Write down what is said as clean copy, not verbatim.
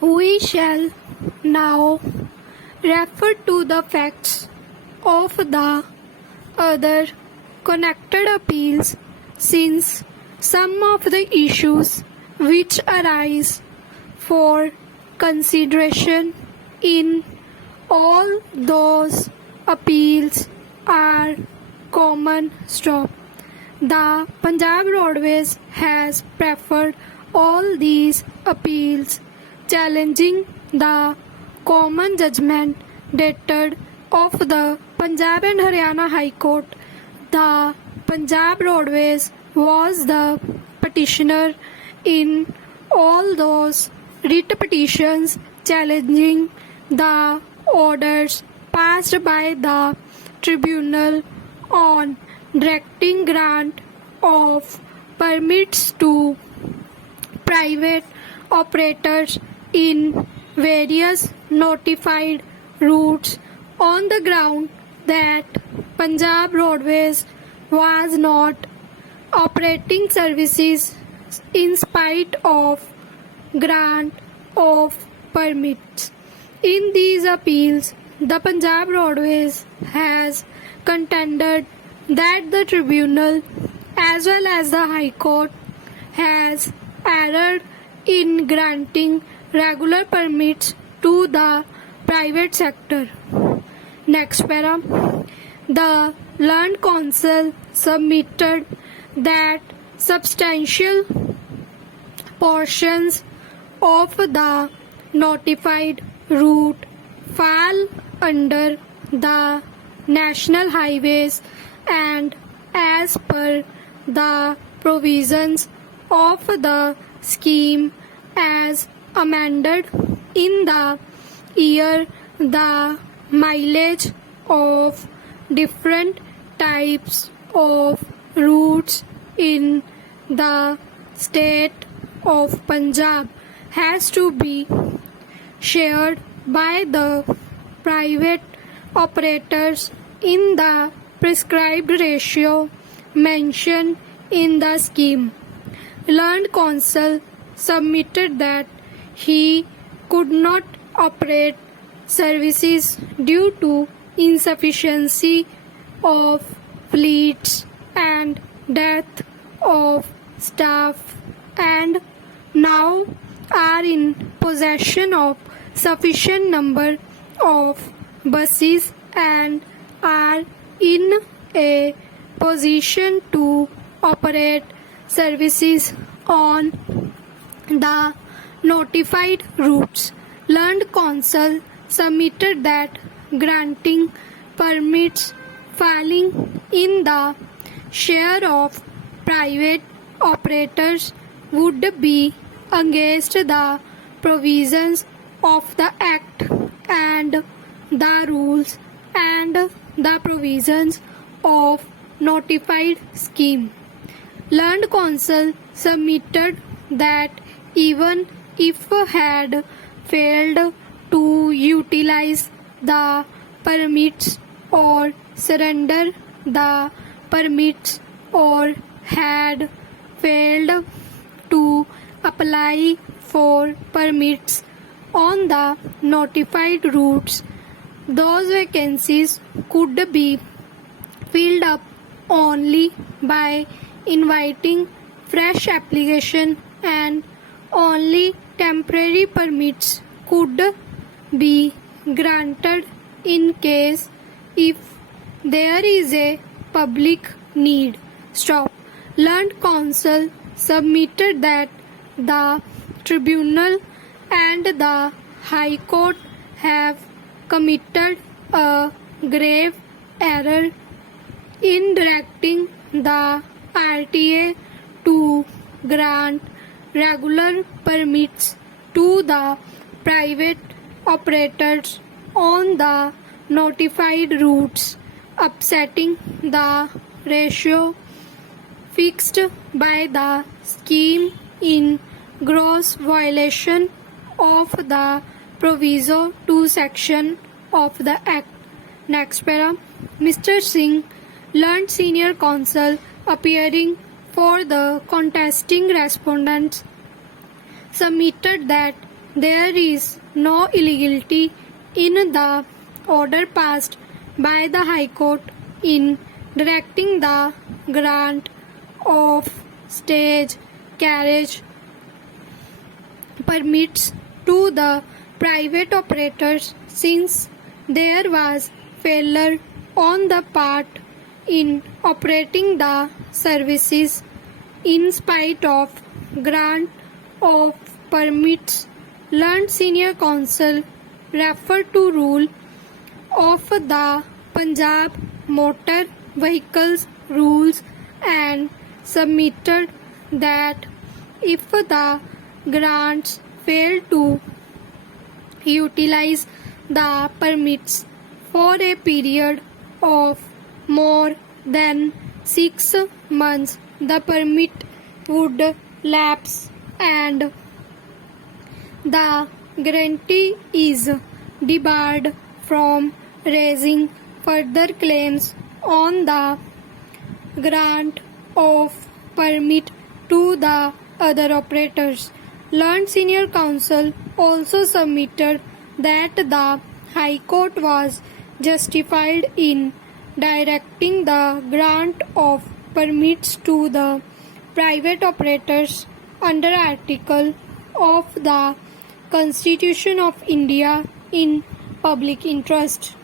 We shall now refer to the facts of the other connected appeals, since some of the issues which arise for consideration in all those appeals are common. Stop. The Punjab Roadways has preferred all these appeals, challenging the common judgment dated of the Punjab and Haryana High Court. The Punjab Roadways was the petitioner in all those writ petitions challenging the orders passed by the tribunal on directing grant of permits to private operators in various notified routes on the ground that Punjab Roadways was not operating services in spite of grant of permits. In these appeals, the Punjab Roadways has contended that the tribunal as well as the High Court has erred in granting regular permits to the private sector. Next para. The Learned Counsel submitted that substantial portions of the notified route fall under the National Highways, and as per the provisions of the scheme as amended in the year, the mileage of different types of routes in the state of Punjab has to be shared by the private operators in the prescribed ratio mentioned in the scheme. Learned Counsel submitted that he could not operate services due to insufficiency of fleets and death of staff, and now are in possession of sufficient number of buses and are in a position to operate services on the notified routes. Learned Counsel submitted that granting permits falling in the share of private operators would be against the provisions of the Act and the rules and the provisions of notified scheme. Learned Counsel submitted that even if had failed to utilize the permits or surrender the permits or had failed to apply for permits on the notified routes, those vacancies could be filled up only by inviting fresh application, and only temporary permits could be granted in case if there is a public need. Stop. Learned Counsel submitted that the tribunal and the High Court have committed a grave error in directing the RTA to grant regular permits to the private operators on the notified routes, upsetting the ratio fixed by the scheme in gross violation of the proviso 2 section of the Act. Next para. Mr. Singh, learned senior counsel appearing for the contesting respondents, submitted that there is no illegality in the order passed by the High Court in directing the grant of stage carriage permits to the private operators since there was failure on the part in operating the services in spite of grant of permits. Learned Senior Counsel referred to rule of the Punjab Motor Vehicles Rules and submitted that if the grants fail to utilize the permits for a period of more than 6 months, the permit would lapse and the grantee is debarred from raising further claims on the grant of permit to the other operators. Learned Senior Counsel also submitted that the High Court was justified in directing the grant of permits to the private operators under Article of the Constitution of India in public interest.